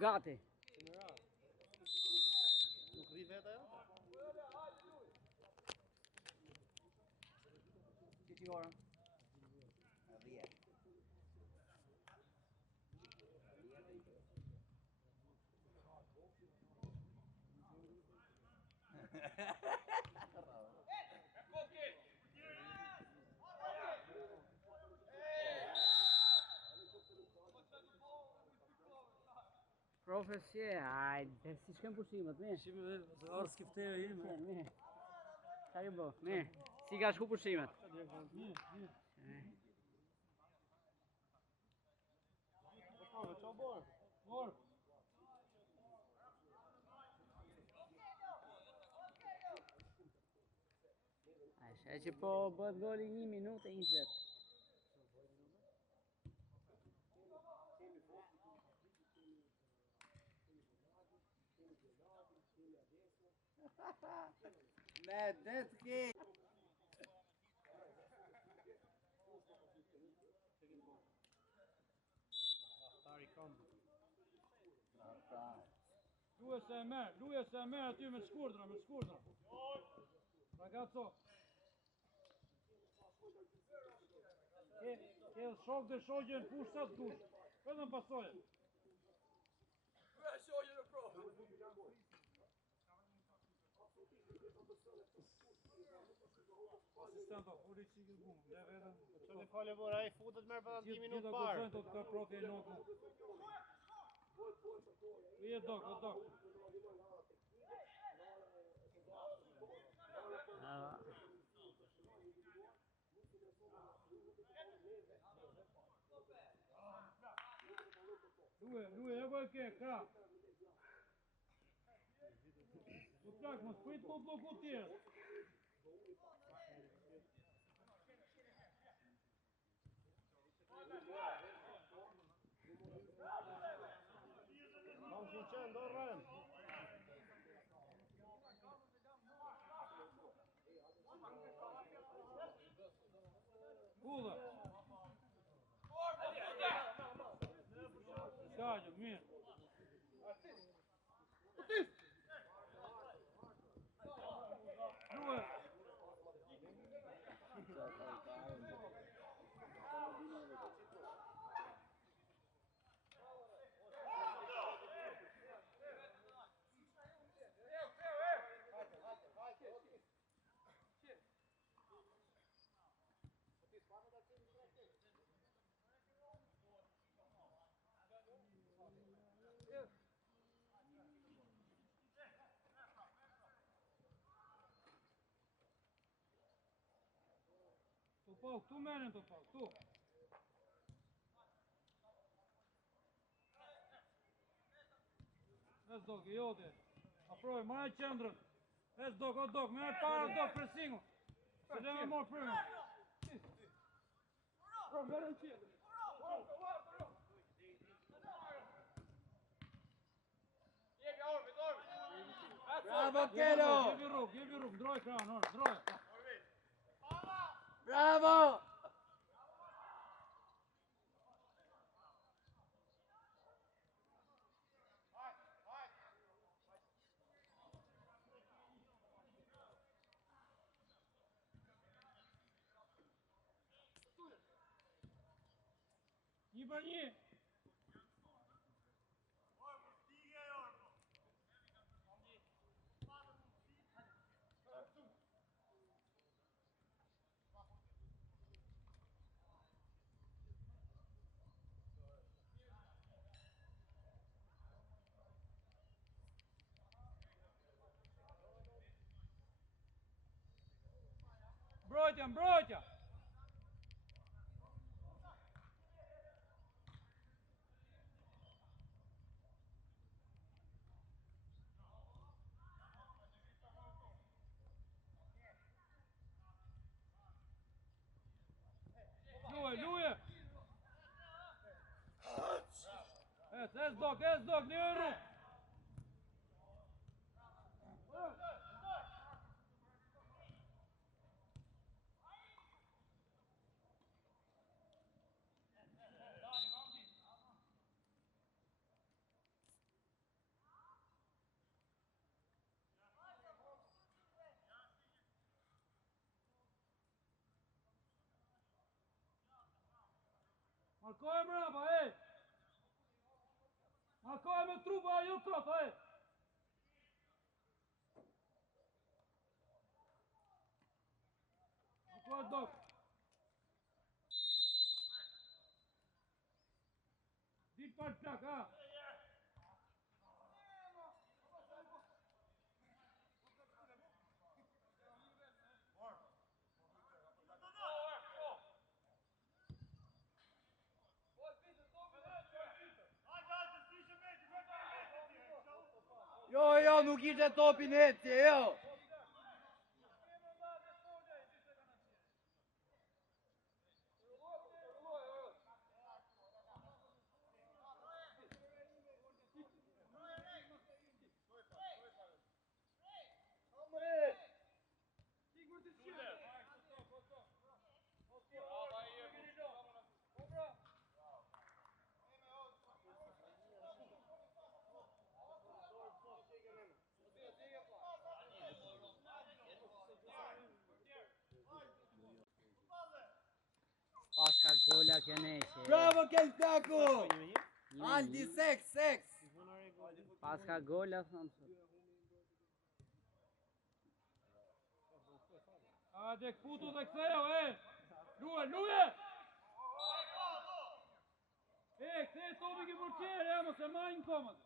Gati. Nuk rri vetë ajo? Që orën? 10. Profesje, hajde, si shkem pushimet, mirë. Pushimet, orë skifteve ime. Mirë. Qa ke bo? Mirë. Si ka shku pushimet? Mirë. Qa borë? Orë. E që po bëhet goli 1 minutë e 20. Me detki! Aftari kam. Luje se e merë aty me shkurdra. Ragazzo. Ke shok dhe shokje në push sa t'dush. Vetëm pasoje. Shokje në pro. Asistento, uri që i bumë. Le vetëm. Që në fale bora, i futet merë për 10 minutë parë. parë. Gjitha të ka proke e nokë. Uje dok. Luje, e boj ke, ka. U plak, më sprit më bloku tjerë. Kam që qenë, do rrën. Kulla. Skajë, mirë. Luje. Topal, këtu menin Topal, këtu. Ves dok, i jote. Aproj, marrë qendrën. Ves dok, o dok, me para dok, presingu. Se le me morë prëmë. Pro, merën qendrën. Bravo, Kelo! Jebi rrug, droj kranë, droj. Bravo! Një për një. Mbrojtja! Luje! Es dok, një rrug! Markoj mrapa, ej! Markoj me trupa, jo kot, ej! Markoj dok! Dit par plak, ha? Jo, nuk ishte topin eci, jo! Paska gola që neshe. Bravo Keltaku! Aldi seks! Paska gola thonë sot. Hajde, këputu dhe ktheo, Luje! Kthej topi ke portiere, mos e majnë komët.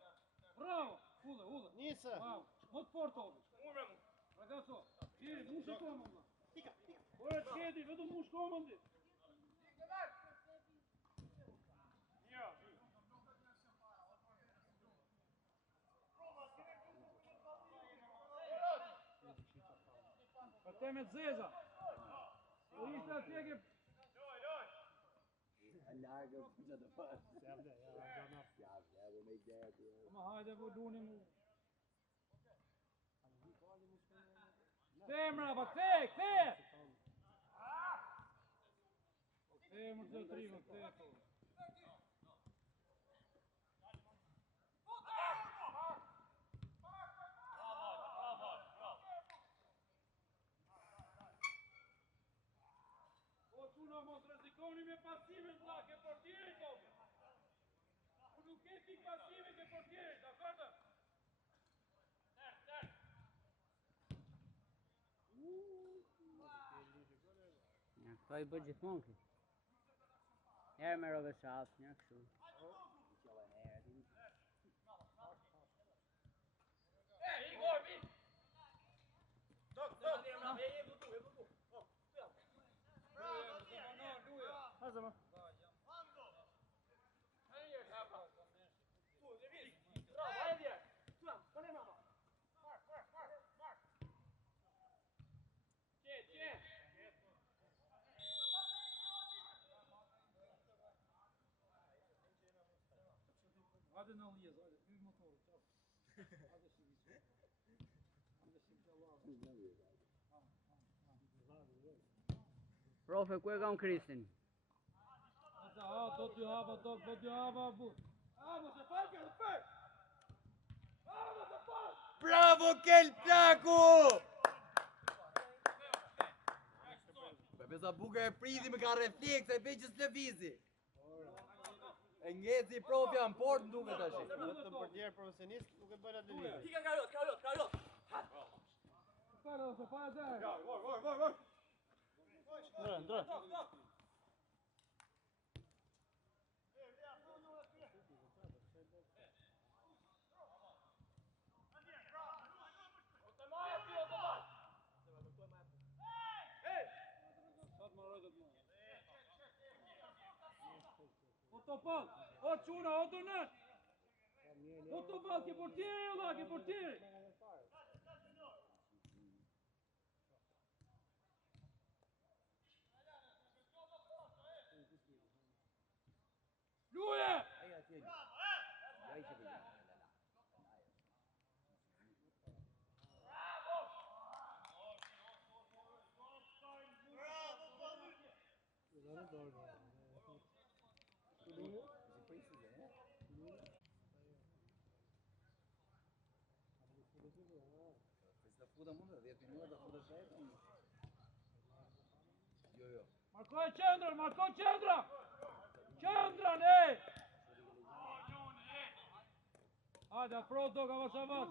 Bravo! Udhe. Nisa. Bravo. Më të fort topi. Ragazzo, mushi komën. Ora çeti, vetëm mush komën ti. Teme zeza. Po ishte atje ke... Largë që të pas. Ama hajde po duni mu. Femra, pa kthe! Më të trima, kthe. Mos rrezikoni me pasimin vlla, ke portieri topi. Nuk ke ti pasimin ke portieri, dakord? Ja, këto I bë gjithmonë kë. Herë me robe shaf, një kështu. Igor, vin! Hajde ma. Hajde në ljes, hajde, hyj motorit, çaf. Hajde si. Profe, ku e kam Kristin? Do t'ju hava, but. Mos e fal kjo, për! Mos e fal! Bravo Keltaku! Pesa buka e priti me ka reflekse, e veqës lëvizi. E ngeci profja në port në duke tash. Vetëm portier profesionist nuk e bën atë lidhje. Tika karot. Se pa dhe. Ndrë. Otopal, o çuna, o donat. Otopal ke portieri, valla, ke portieri. Luje! Jo. Markoj qendrën! Qëndrën, e! Hajde, afro do ka vash avas.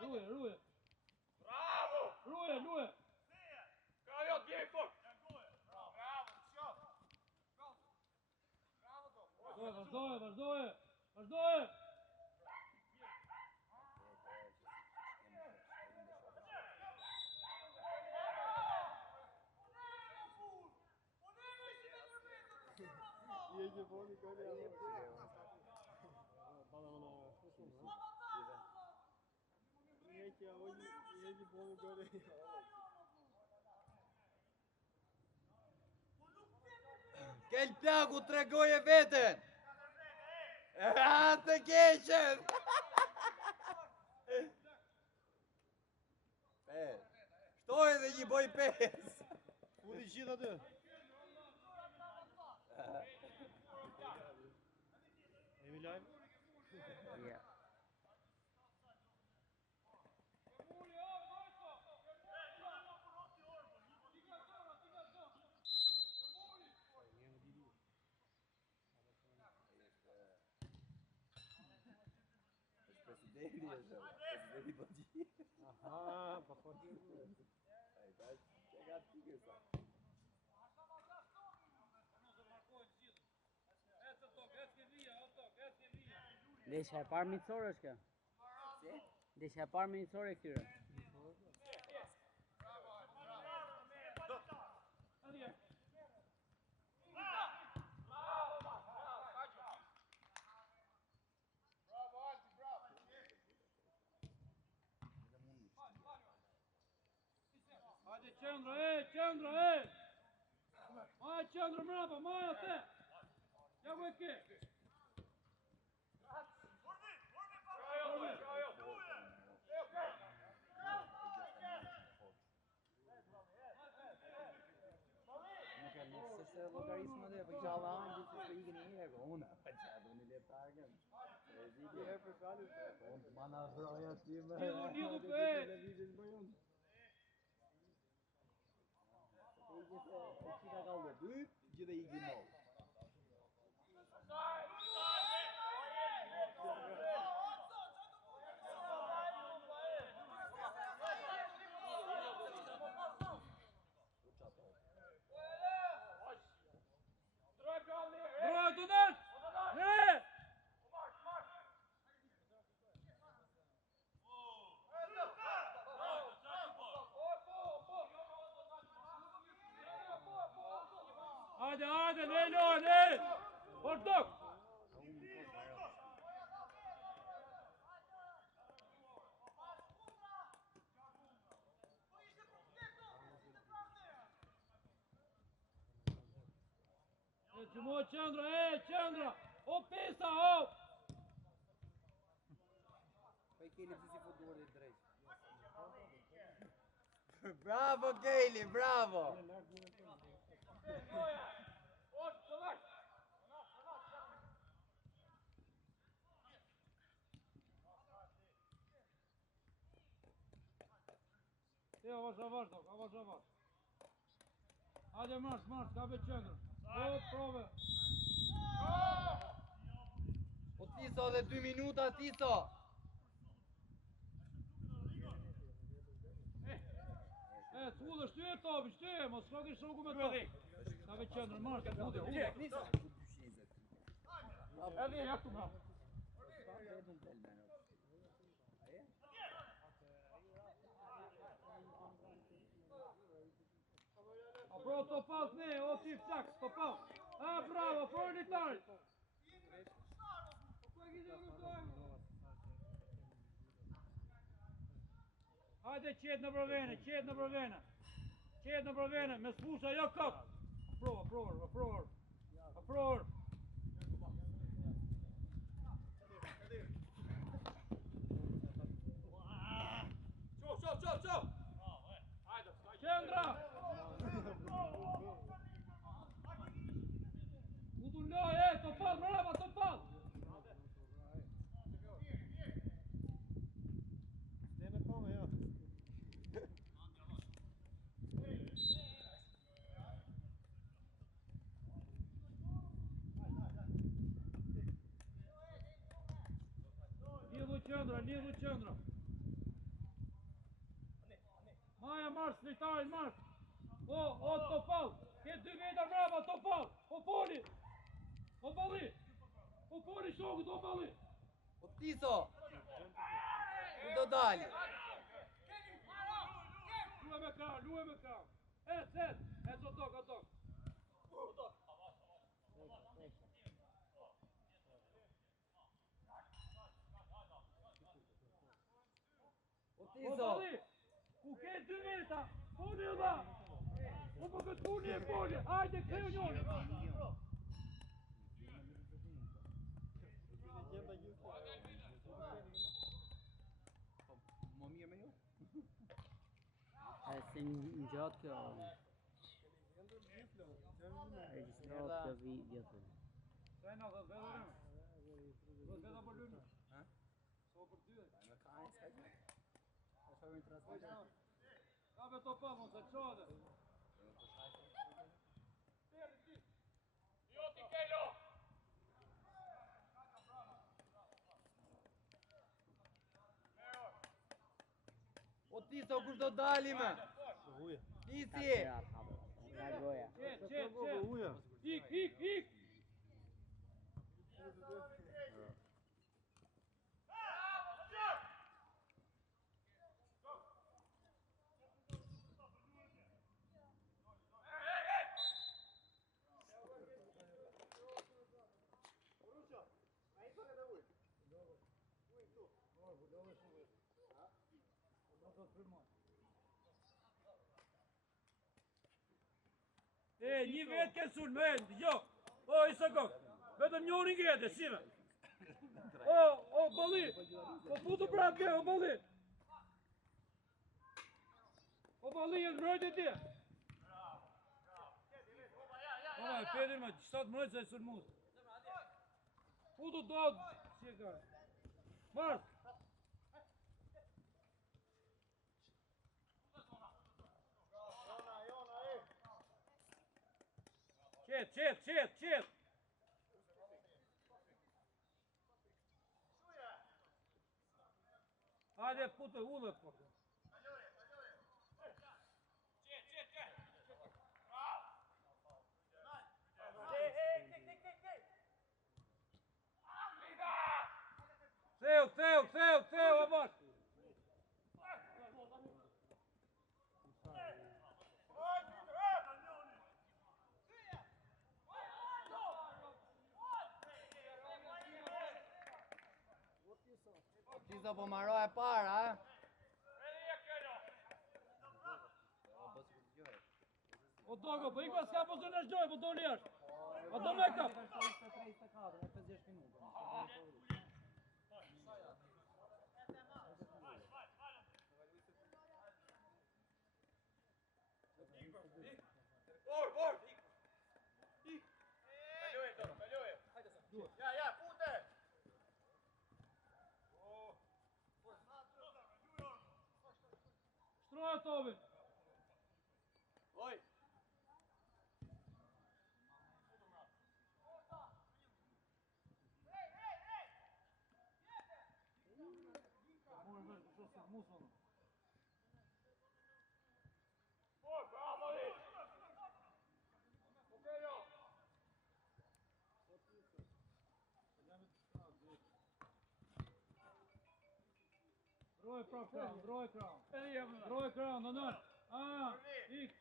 Ruje, ruje. Bravo! Ruje, ruje. Kajo, djeko! Vazhdoje, vazhdoje. Vazhdoje. Jedzie wody, konia. Balona sztuczna. Jedzie, a oni jedzie wody, konia. Kel plagu tregoje veten! Të keqen! Pes. Shtoj edhe një boj pes! Fudi gjithë aty. Emilian? Ja. Presidenti është, presidenti po gjithë. Aha, pa po ti. Ai, ta që ka t'i sa. Ndeshja e parë miqësore është kjo. Si? Ndeshja e parë miqësore e këtyre. Hajde qëndra, e, qëndra, e! Maja qëndra mrapa, maja te! Ja ku e ke! Nuk e nuk s'është logarismë dhe, për kisha dhe hanë gjithë të ikën një herë, unë, për që atë unë i letarëgën. Një herë për kalit. Unë të manazhroja ti me... Lidhu për e! Televizin bëjun. E qita ka uve dy, gjithë e ikën nëllë. Bravo, Tunet! E! Hajde, hajde, ne lojnë, e! Portok! E, që mo qëndra, e, qëndra! O, pisa, o! Po i keni si fut duar dhe drejt. Bravo Kejli, bravo! Te, avash, dok, avash. Hajde, marsh, ka be qëndra. O, prove. Po Tiso dhe 2 minuta, Tiso! E, t'udhe, shtyje topi, shtyje, mos shkoki shoku me topi. Ka be qëndra, marsh, ka t'udhe, udhe. E, vjen, ja këtu, bravo. Apro topal ne, o ti flak, topal. A, bravo, afro litarit. Hajde qetë në provene, qetë në provene, me spusha jo kot. Apror. Qo. Hajde, qendra. Udulloj, topal, brava, topal. Neme tome, ja. lidhu qendra. Maja marsh, lejtarin marsh. O, Topal, ke 2 metra brava, Topal. O foli. O balli. O foli shokut, o balli. O Tiso! Ku do dali? Luaj me kam. Et, o tok. O O Tiso! balli. Ku ke 2 metra. Foli o da. O po këtë foli e foli. Hajde, kreu njoni. Më mirë me ju? Se në gjatë kjo registrovat kjo video të Sajna dhe vedhërëm. Dhe vedha për lullë. Ha? So për 2. Me ka një s'ka gjë. Ka shojnë transmitter. Ka me Topal, mos e qade. Io ti chiedo! O Tiso, kur do dali me? Tisi! Nga goja. Qet. Ik. Një vetë ke sulmen, jo. O, i sëgok. Vetëm njoni ngete, shime. O, balli. O, putu prap ke, o, balli. O, balli, e mbrojt e ti. O, e pedir me, 7 mbrojt se e sulmus. Putu do, si e ka. Mars. Qet. Hajde putë ullë po. Theu, abash. Tiso po maro e para, ha? O dogo, po iko s'ka pozën e shdoj, po doli është. O do me kap. Bor! Taglio e! Ja, pute! Shtroja tobi. Oj! Bravo lì! Droj kran, në nërë. Ik.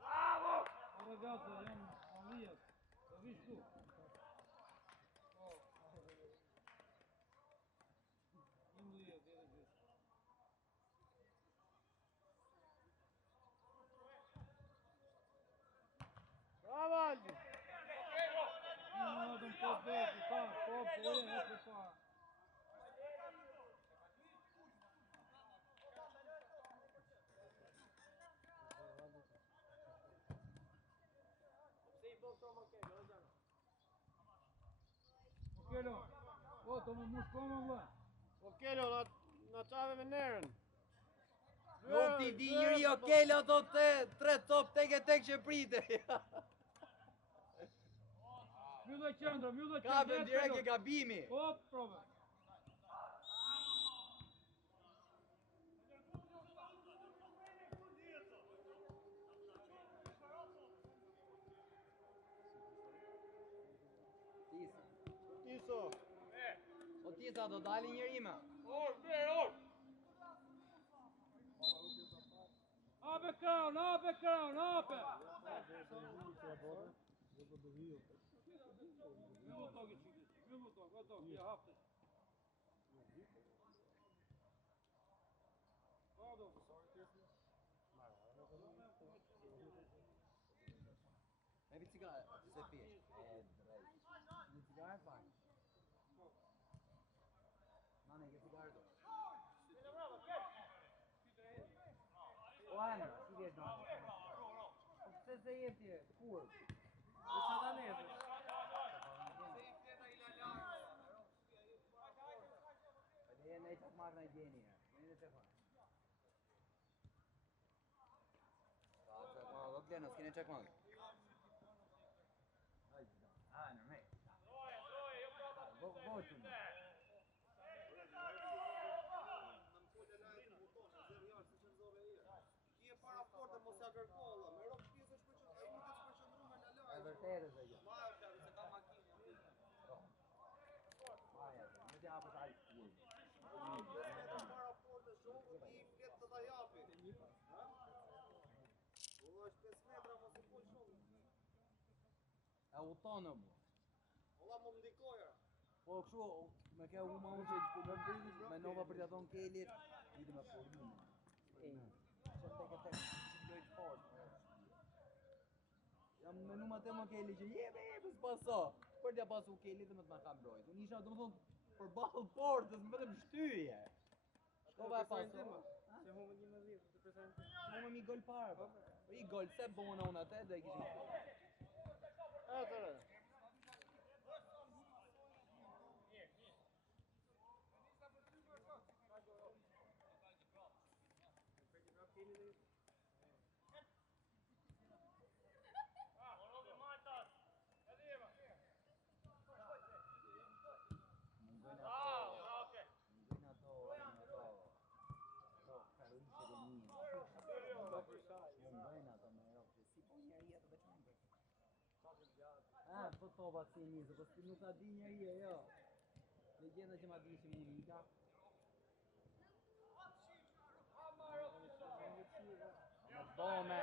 Bravo! Ragazzi, jam Alias. Të vish tu. Bravo Aldi! Não, não pode ver, pode. Kelo. O, të më mushkoma vëlla. Po Kelo, na çave me nerën. Nuk ti di njëri o kella ato tre top tek që prite. Mbyllë qendra, mbyllë qendra. Kapën direkt e gabimi. Hop, prova. Tiso. O tisa do dali njëri me. Ape crown, ape crown, ape. Mbyllë tokë çikë. Mbyllë tokë, ato, ja hapte. Bravo. E bir sigara, se pish. Një sigara pa. Nane, ke sigara do. O Ana, si vjesh nane? Po pse se je ti? Kur? Po sa tani? Ale ne çak marr në gjeni. Ne të fal. Çak do të s'kene çak marr. Ah, në me. Votu. E vërtetë është ajo. Maja, më të hapësh ai. E u tonë mu. Po kështu, me ke u ma unë që me nova për të thonë Kelit, vidi me forminë. Që tek e tek, që dojtë fort. Jam menu ma te më Keli që jebe, s'paso. Për t'ja pasu Kelit dhe me t'ma kam brojt. Unë isha, do më thonë, për balë portës, më vetëm shtyje. Shkova e pasu. Se humë një më dhirë, se presentë. Më mi gol parë, po. I gol, se bona unë atë dhe i kishim. Atëre. Po toba si njëzë, po nuk ka di njëri e jo. Legjenda që ma dishim unika. Më bome.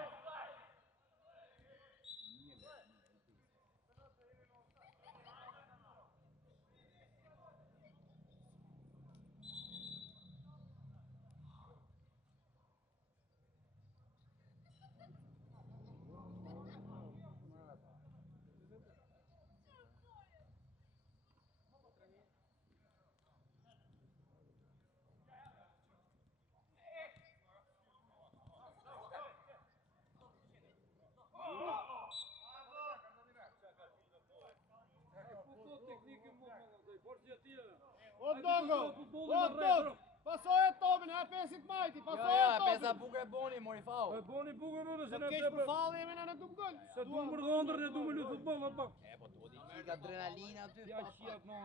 O Dongo! O Dog! Pasoj e topin, ha pesit majti, pasoj e Jo, topin! pesa bukur e boni, mori fau. E boni bukur më se Në ne kesh për falë jemi në duk gol. se du më rëndër ne du më lutë futboll atë pak. E, po të odi qik adrenalina aty, Ja pa. shijat më.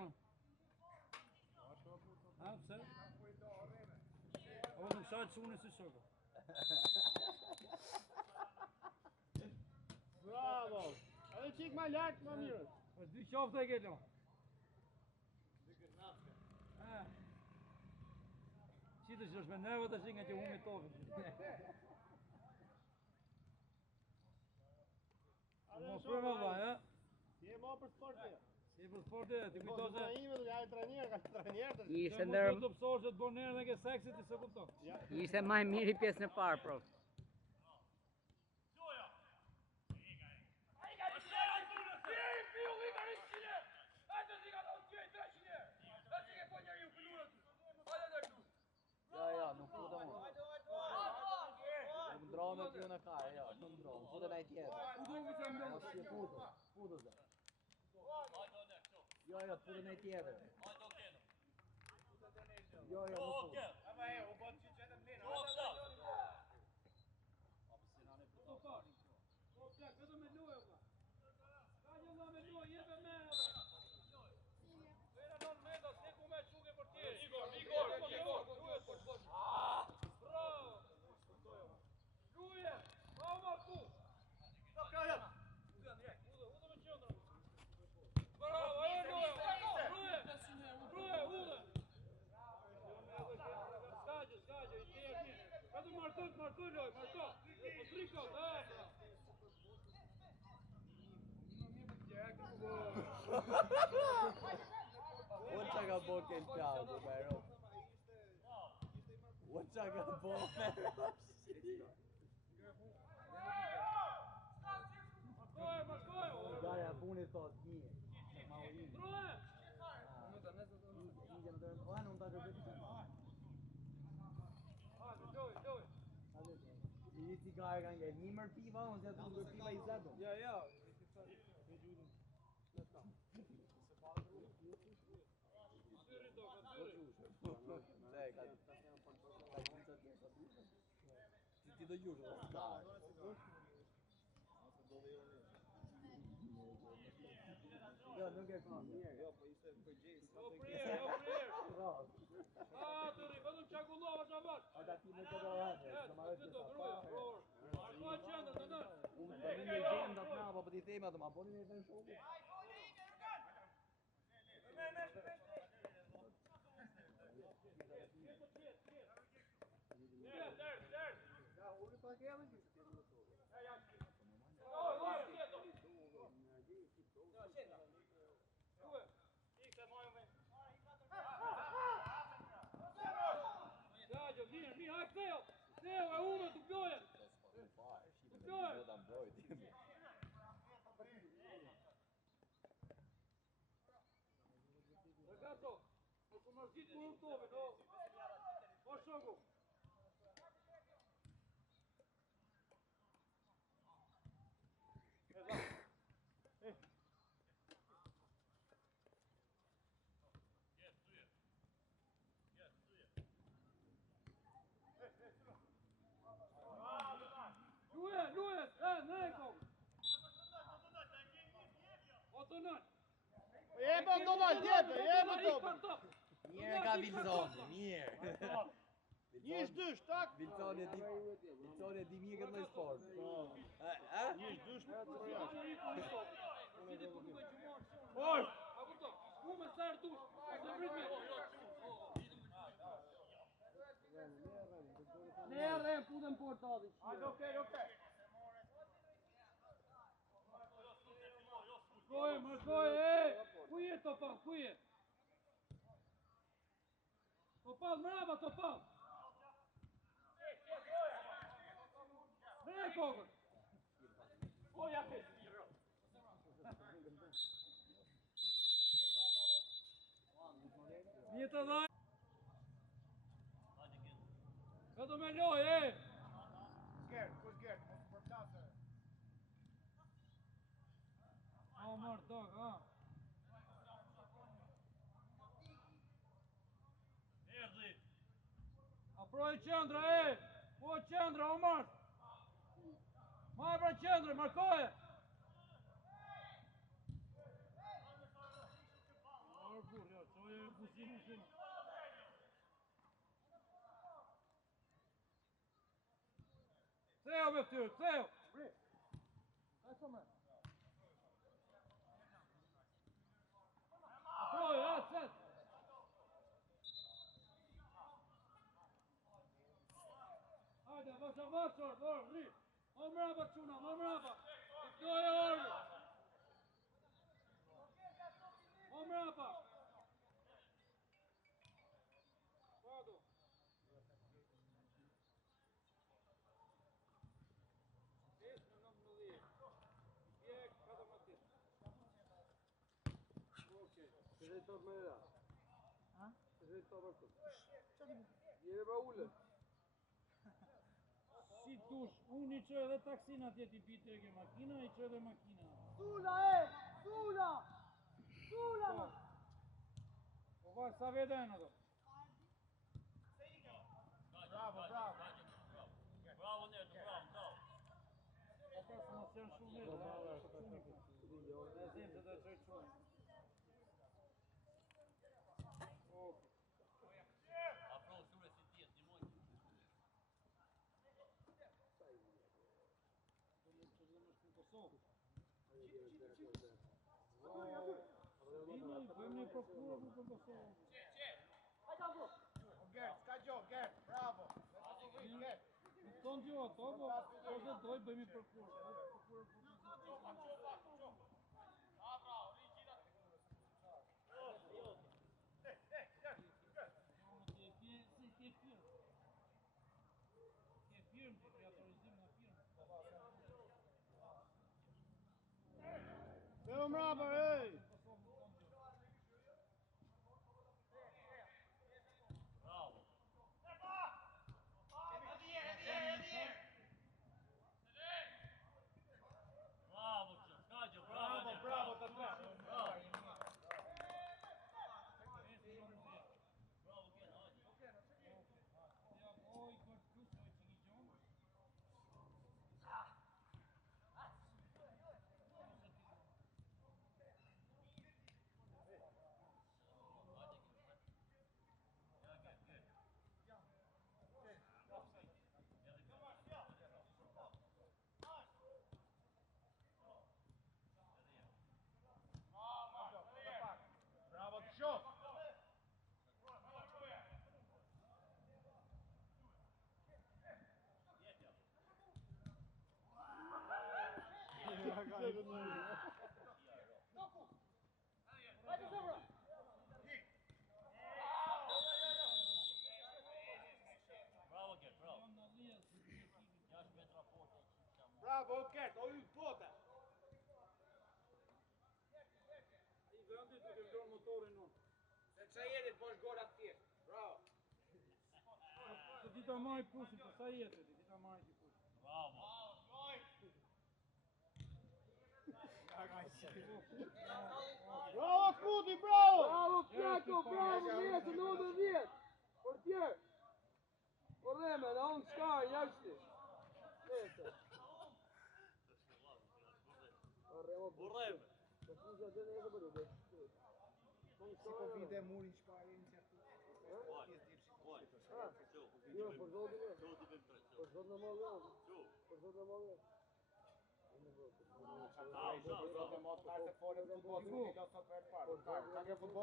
Ha, pse? O nuk sajtë suni si shokë. Bravo! Edhe qik ma lartë, ma mirë. Po dy qaftë e kello. Qitë që është me neve të shinga që humi topin. Mo për më vla, ja? Ti e ma për sporti. Si për sporti, ti kujto se... ime dhe ja e trajner, ka trajner të Ishte Se më ndër, të pësorë që të bo njerë dhe ke seksit i se kupto. ishte maj miri pjesën e parë, prof. Ja, nuk futa mu. Nuk ndronë me t'ju në kare, ja, nuk ndronë. Futa na i tjetë. U do që më Mos që futa. Putës dhe. Jo, jo, putën e tjetër. Jo, jo, nuk putë. To fal. Po plak, vetëm me lojë valla. Ka një valla me lojë, jepë me. Vera non meta, se ku me çuke për ti. Igor. Bravo. Luje. Bravo tu. Ude me qendrën. Bravo, e luje. Luje, ude. Skajë, i tjerë një. Vetëm marko lojë, marko. Po triko, da. Unë që ka bo kënë qavë, me ropë. Unë që ka bo me ropë. Markoje. Gaja puni thot, një. Ma u një. Troje. Një në tërën, unë të që bëti që ma. Loj. I cigarë kanë gjerë, një mërë piva, unë që të mërë piva i zetu. Ja. Ti do južu, jo, nuk e kam mirë. Jo, po ishte përgjithë. Jo prirë. Turi, vetëm çakullova çabat. Ata ti nuk e do hajde, në marrë që sa. Marko qendrën, të nërë. Unë të një gjemë të prapa, po ti thema të ma, po një e shoku. Theo, e unë të pjojen! Ragazzo, non sono marchito con un tove, no? Posso go? Lujet, neko! Otonan! Jebe Donald, jebe Donald. Mirë ka Vilzoni, mirë. Njësh dysh, tak? Vilzoni e di mirë këtë lloj sport. Njësh dysh. Oj! A kupto? Ku me sar dush? A të pritme? Ne erre putën portallin. Hajde, okej. Markoje, ku je Topal, ku je? Topal, mrava Topal! Ne kogër! Një të dhaj! Këtë me loj, Scared, mos përplasë. Omar Dog, ha? Erdi! Aproj qendra, Po qendra, Omar! Marë qendra, markoje! Marë burë, ja, qoj e buzinë shumë. Theo me ftyrë, Theo! Aproj, set! Hajde, vaçor, rri! Më mrapa quna, më mrapa! Këtoj orë! Më mrapa! Vado! Esë në 19. Jek, kada më tjetë. Okej. Shëzhej top me era. Ha? Shëzhej top ashtu. Jere pra ullë. Si tush, unë i që edhe taksin atje t'i pitë e ke makina, i që edhe makina. Po vaj sa veden ato. Bravo, bravo. Bravo, Neto, bravo, bravo. Po pas mos janë shumë mirë. Ne zim të do të çoj shumë. Afro, sure si tjetë, një mojtë. Kosovë. Bëjmë një prokuror në Kosovë. Gert, s'ka gjo, Gert, bravo. Gert. Në tonë gjo ato, po dhe doj bëjmë një prokuror. Vemo mrapa, ej! Bravo. Bravo, Kađo, bravo, Bravo, të tre. bravo. Bravo, të shof. Bravo, Gert, bravo. 6 metra forte. Bravo, Gert, o ju bota. I vendit duke vlorë motorin unë. Se që jetit po është gorat tjesht. Bravo. Se dita maj pushit, po sa jetë, dita maj ti pushit. Bravo. Bravo, Kuti, bravo! Bravo, Pjako, bravo, mjetë, numër 10. Portier. Porreme, na unë shkaj, jashti. Nese. Urreme. Të fuzja dhe nese për ube. Si po vide murin shkaj, në qërtu. Oj, Jo, për zotin e. do të vim tre. Për zotin e më gëmë. Çu. Për zotin e më gëmë.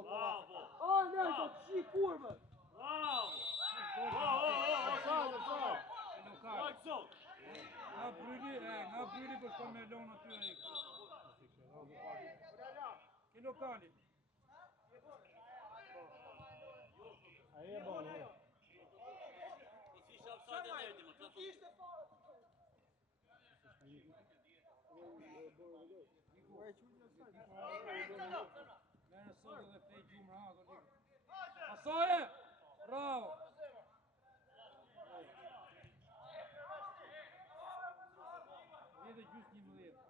Bravo. A, ne, të qi kurve. Bravo. Bravo. Nga bryli për shko me lonë aty e Ki lokali. Aje e bon, aje. Si shafsat e nerdi, më të të Mene sotë dhe fej gjumë rato. Asoje! Bravo! Edhe gjusë 11.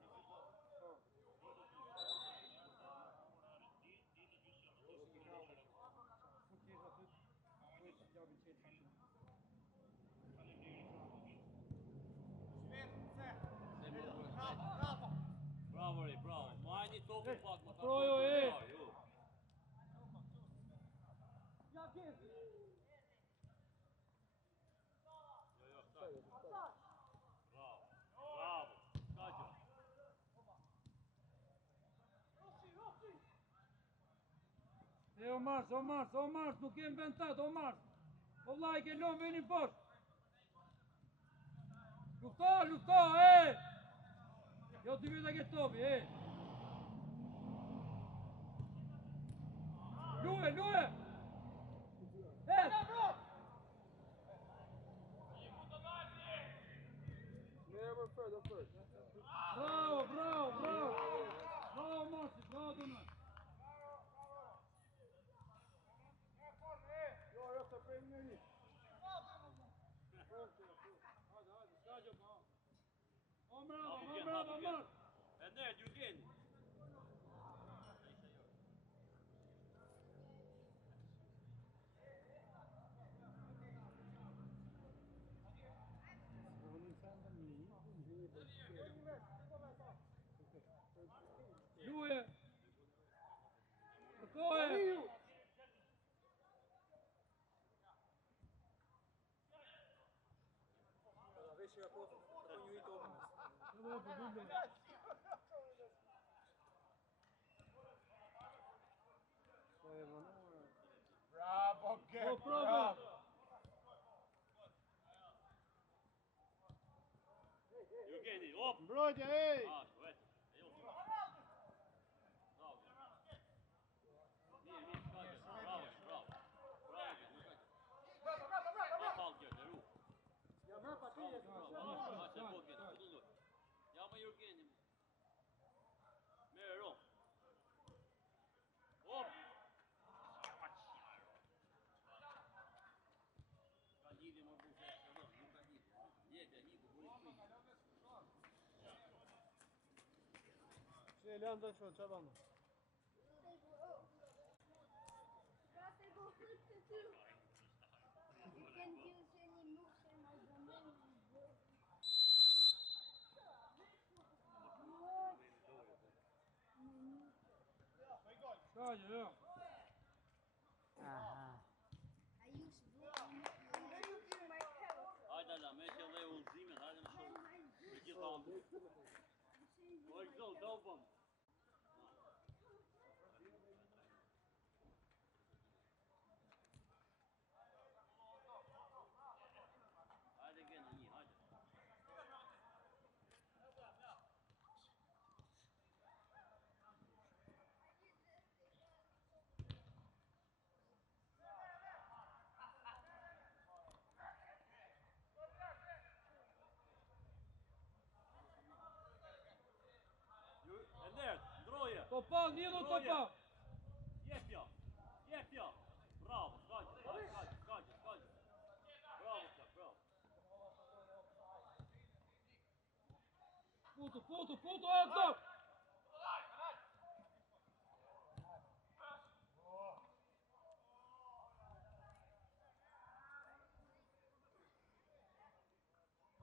Bravo, Ri, bravo. Majni topën pak, më ta Projo, e! Ja, kesi. Bravo. Bravo. Kađo. E o Mars, nuk kem ventat, o Mars. O vlaj, ke lom, venin poshtë. Lufto, e! Jo të vita ke topi, e! Lue! E! Never further first. Bravo! Bravo, Marci, bravo të në! Jo, të prej një një. O bravo, Marci! E nerdi, u gjeni. Bravo, Gek, O, bravo. bravo. Евгений, оп! Mbrojtje, ej! Ashtu, eto. Ejo. Bravo. Mirë, shkajtë. Bravo, bravo. Bravo. Pa fal kjo, në ru. Ja mërë pa ti e Ja më Jurgeni. Merë, ro. Hop. Ka lidhje më buke, nuk ka lidhje. Jepja, hiku, burit kujtë. Që e lanë të shonë, që banë? You can use any motion as a move. Skajë, jo. Aha. I use blue my telephone. Hajde la, me që dhe ullzimin, hajde në shumë. Për gjitha ambë. O e këzo, do bëmë. Hajde gjenë një, hajde. Ender, ndroje. Topal, njëllu topal. Jepja, jepja. Bravo, skajtë, skajtë. Bravo, Flak, bravo. Putu, Ado.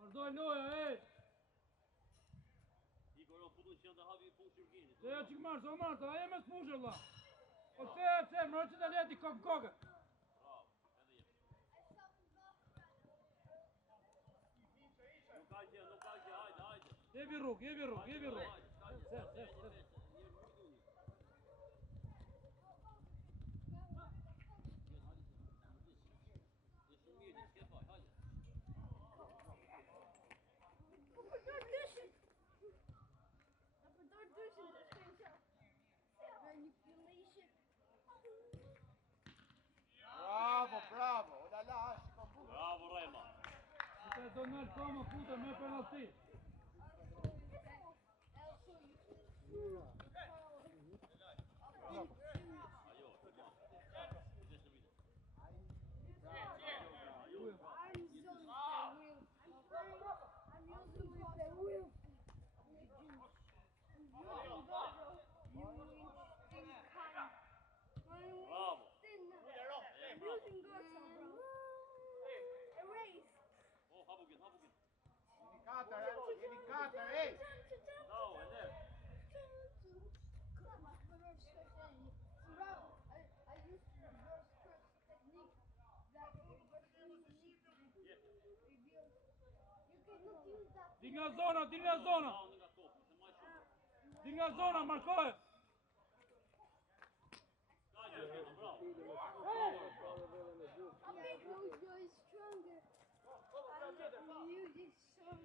Vazhdoj loja, ej. Igor, o putu që janë të havi i punë Jurgenit. Se ja qikë marë, a e me s'pushë, Allah. O se, mërë që të leti kokë. Bravo, edhe jep. Nuk ka gjë, hajde. Jebi rrug. Hajde, Se. Manipulation. Bravo, bravo! Ola la, ashtë ka buë! Bravo, Rema. Këtë e do nërë kama putë me penalti. Ajo, bravo. O, habugin. Jeni katër, ej! Bravo, Ender. I used the reverse curse technique that you cannot use that. Di nga zona. Bravo, nga topi, se maj shumë. Di nga zona, markoje. Skajtë, Jurgenit, bravo. I make Mojo is stronger. I'm using some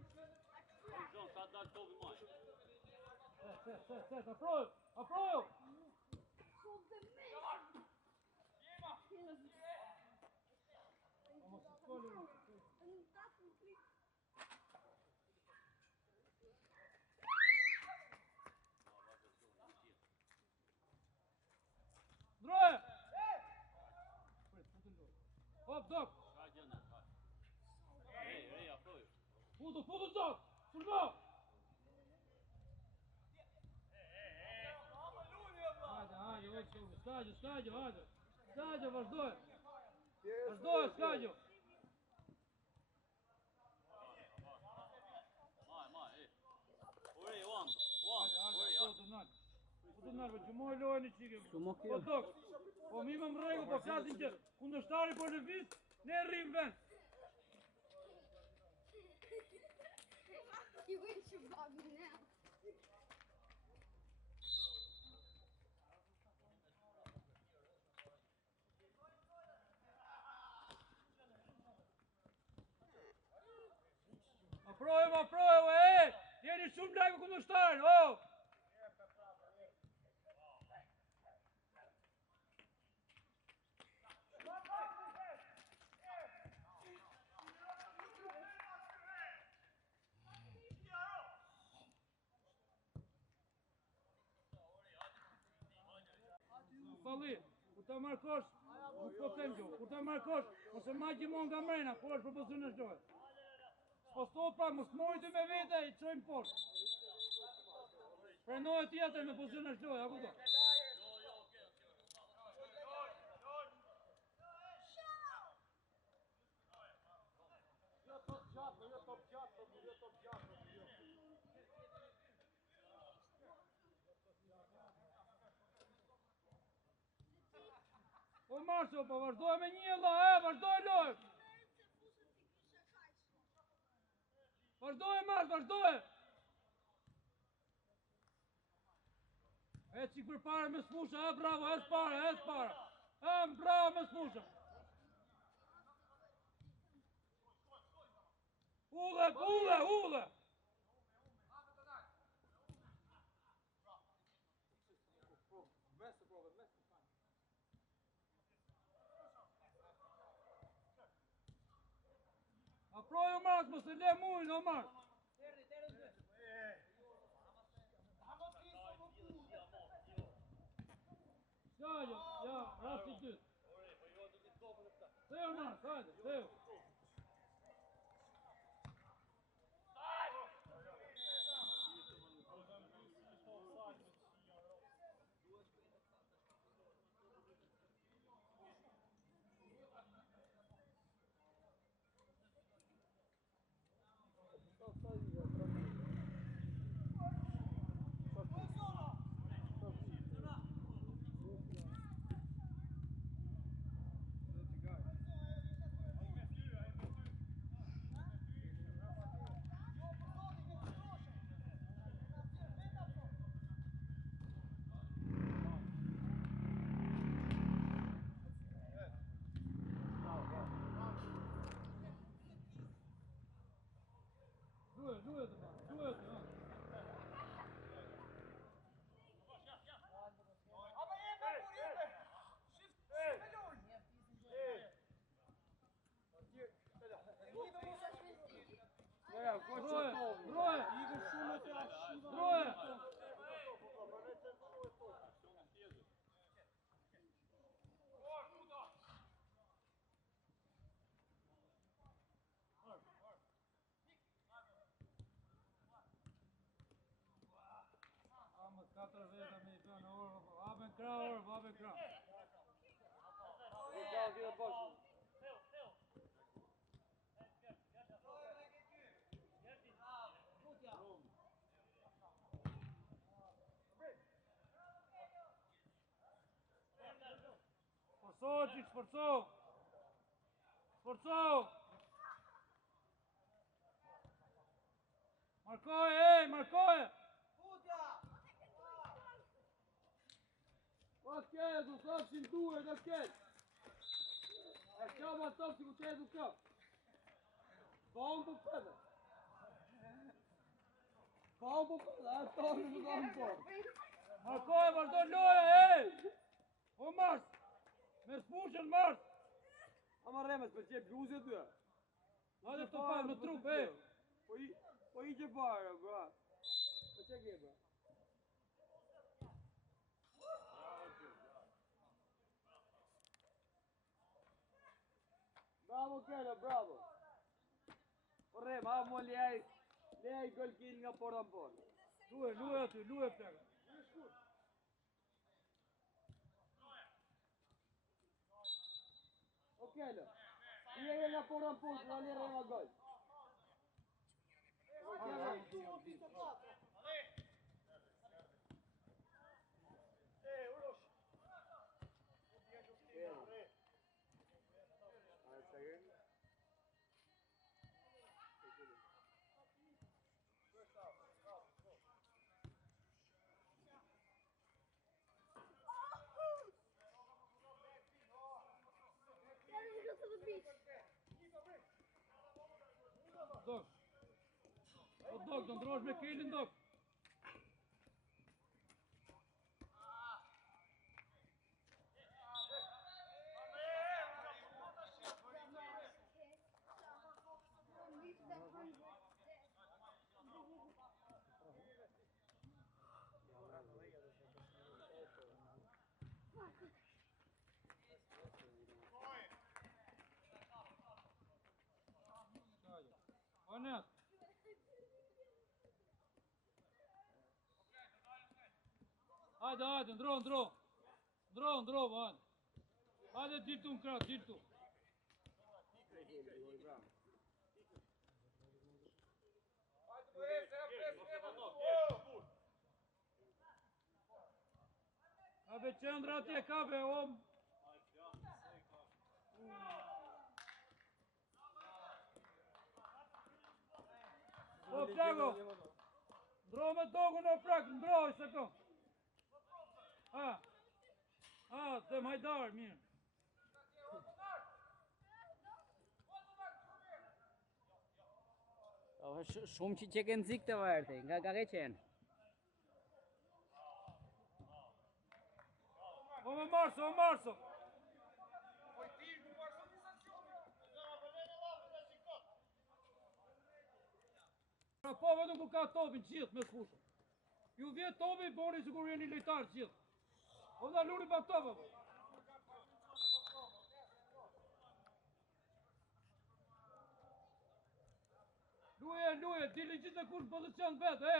Gjon, ka dalë topi maj. Se, aprojo. Ndroje. Hop, dok. Skajtë, Ender, skajtë. Ej, afroju. Putu, dok. Sulmo. Hajde, skajgjo, hajde. Skajgjo, vazhdoj. Skajgjo. Maj, ej. Ore, uam. Putu nërë, që moj lojë një qike. Shumë Po kjo. dok. Po mi më mregu, po flasin që kundërshtari po lëviz, ne rrim vend. You went to Bobby now. Afrojmë, e! Jeni shumë lagë kundërshtar, o! Falli, kur ta markosh, nuk po them gjë, kur ta markosh, ose ma gjithmonë nga mrena, po është për pozicionin e shtojë. Po sto pra, mos mori ty me vete, i çojmë poshtë. Prenohet tjetër me pozicionin e shtojë, a kupton? Po Marso, po vazhdoj me një Allah, vazhdoj lojë! Vazhdoj Mars, vazhdoj! E qik për pare me smusha, bravo, e s'pare! Bravo me smusha! Ulle! Afroju Mars, mos e le mujnë, o Mars! Ja, rasti dytë. Theo Mars, hajde, Theo. Duhet, ja. Broje! Vamos, 4 veta me i në orë, vaben krah. Sforzo! Markoje! Okej, du kapsin duhet, okej. E qama top si ku qe du kap. Pa unë po pëtë. A tonë në më po. Markoje, vazhdo loje, O Mars! Me spushën Mars! Ama remes për qe bluzje ty. Hajde të parë në trup, Po i që parë, bra. Po që ke, bra? Bravo Kela, bravo. Po rem, ha mo lejaj gol kill nga porta në porta. Luaj aty, luaj plaka. O Kela, lejaj nga porta në porta, nga lejaj nga gol. Dok. O dok, do ndrosh me kelin dok. Anet. Hajde, ndro, hajde. Hajde, dirtu në kratë, dirtu. Kabe qëndra atje, kabe, om. O plago, ndro me dogun o prak, ndroj se ko. Të majdar, mirë. Shumë që ke nëzik të vërte, nga ka ke qenë. O me marso. Rapove nuk u ka topin gjithë me skushë. Ju vjetë topi, boni që kur jeni lejtarë gjithë. O da luri pa tope. Luje, dili gjithë në kur në pozicion vetë,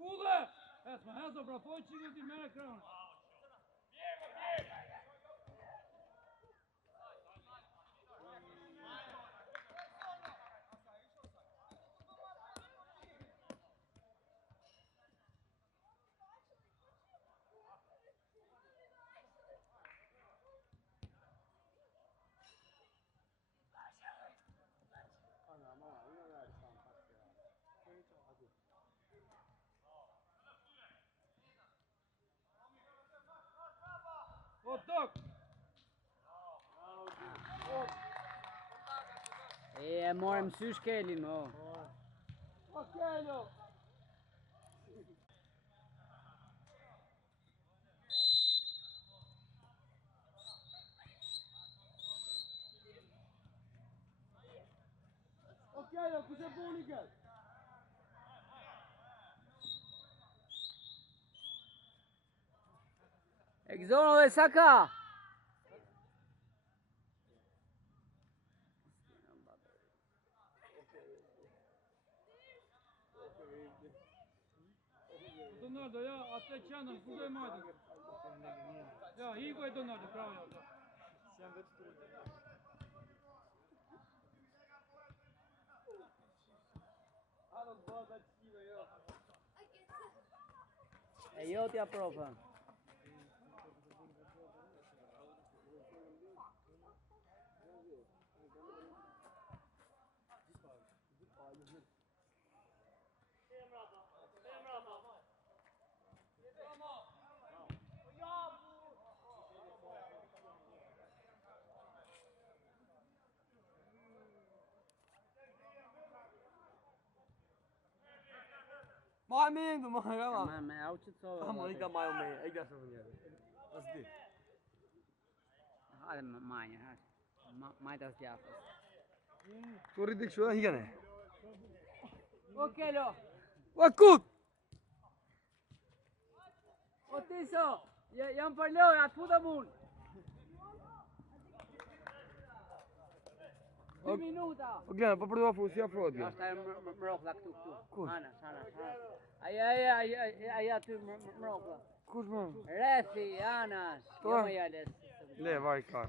Kude! Esma, hezo pra, poj qikë ti mere kranë. O tok! E morëm sy shkelin, o. O Kelo! O Kelo, ku se puni këtë? Ekzono dhe Saka! Donaldo, ja, atë qendrën, ku do e majtë? Ja, higo e Donaldo, pravo ja. E jo t'ja profa. Ma mendo, ma ragazzi. Ma au që të sove. Ma ika ma me, ika shumë njërë. As di. Hajde majnë, hajde. Majtë as djafës. Tu rriti kështu, e hikane. O Kelo! O kut! O Tiso! Jam për lojë, atë futa mund. 2 minuta. O Glena, po për të afru, si afru atje. Ashtë e mrokla këtu. Kush? Anas. Aja aty mrokla. Kush më? Rethi, Anas. To? Jo më jales. Le, vaj ka.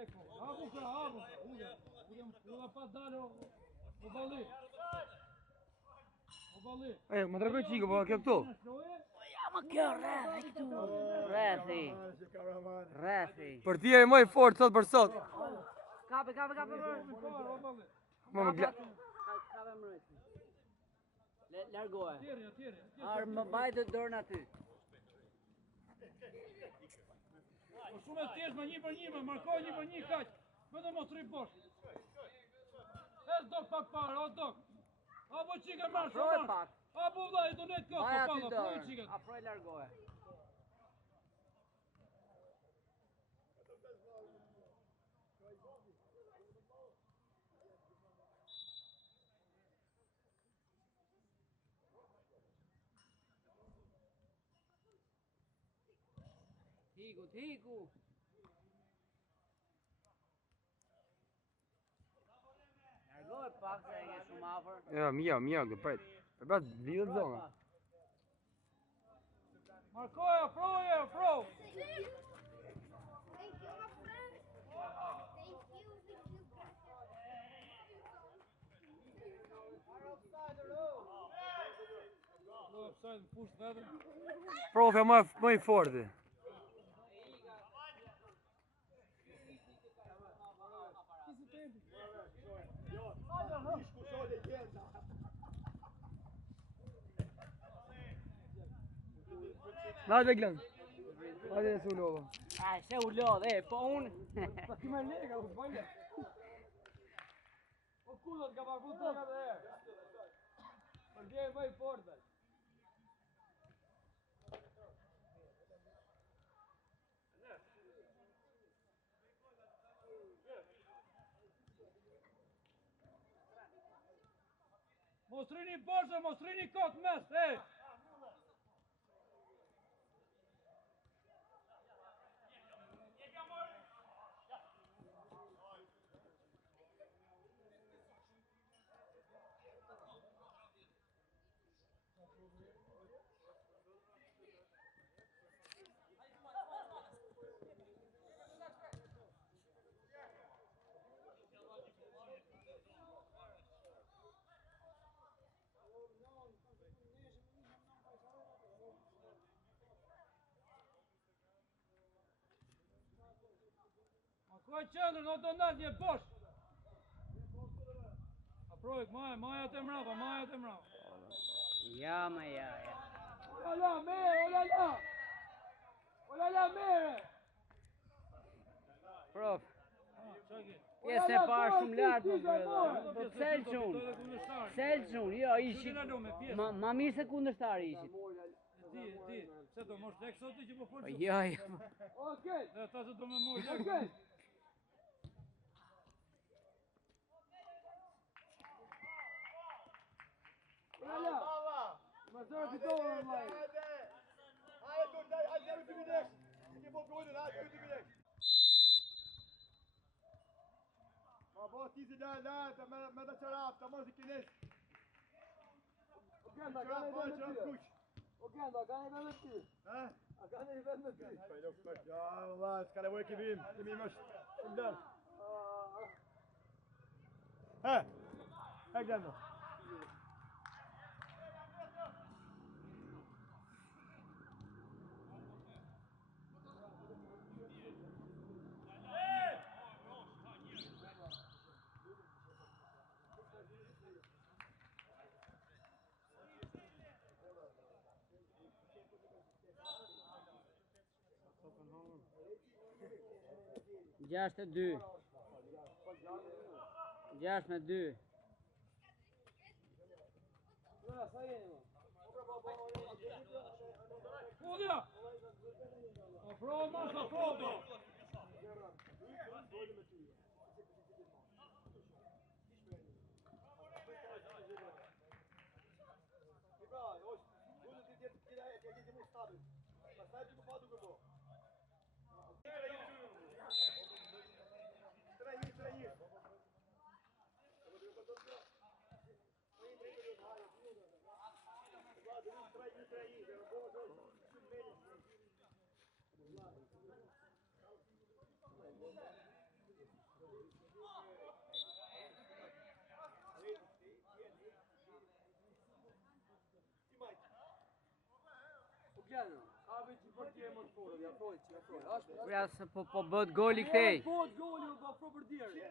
Eko, habu, udem pa dalë o balli. O balli. Më tregoj çiko, po kjo këtu. Ma kjo rrethi këtu. Rrethi. Rrethi. Për ti e më i fort sot për sot. Kape. O balli. Më gla. Kape mbrojtje. Largohe. Tjerë. Arë më bajtë dorën aty. Po shumë e thjesht me 1 për 1, markoj 1 për 1 kaq. Vetëm mos rri poshtë. Es dok pak parë, o dok. Apo çika marsh, Afroj pak. Apo vllai do net kot, Baja po aty palla, dorën. afroj çika. Afroj largohe. Hiku. Largohe pak se e ke shumë afër. Ja, mia, do prit. Përbat lidhet zona. Markoj, afroj. Thank you, my friend. No offside, push vetëm. Profe më i fortë. Hajde Glen. Hajde se u lova. Ai, se u lodhe, po unë. Pa ti më lega, u bajle. O kullat ka pagu të nga dhe herë. Për djej më i fortë. Mostrini boshë, mostrini kot mes, Koj qëndër, në do nalt një bosh. Aprojk, maja të mrava. Ja. Ola mere. Prof. Pjesë e parë shumë lartë, po Selçun, jo, ishit. Ma mirë se kundërshtari ishit. Di, se do mosh lek sot që po Po folë. jo. Okej. Dhe ta se do me mosh lek. Ola. Ma zërë fitore vllai. Ma bo ti si da me da qërap, ta mos i kines. Genda, ka në vend me ty. Genda, ka në vend me ty. Ha? A ka në vend me ty. Ja, valla, s'ka nevoj kimi është shumë dërë. He Glendo. Gjashtë e 2. 6-2. Udja! Afro. gjallë. Habe që portier më të forë, ja froj, ja froj. Kur ja se po bëhet goli këtej. Po goli u bë për dierë.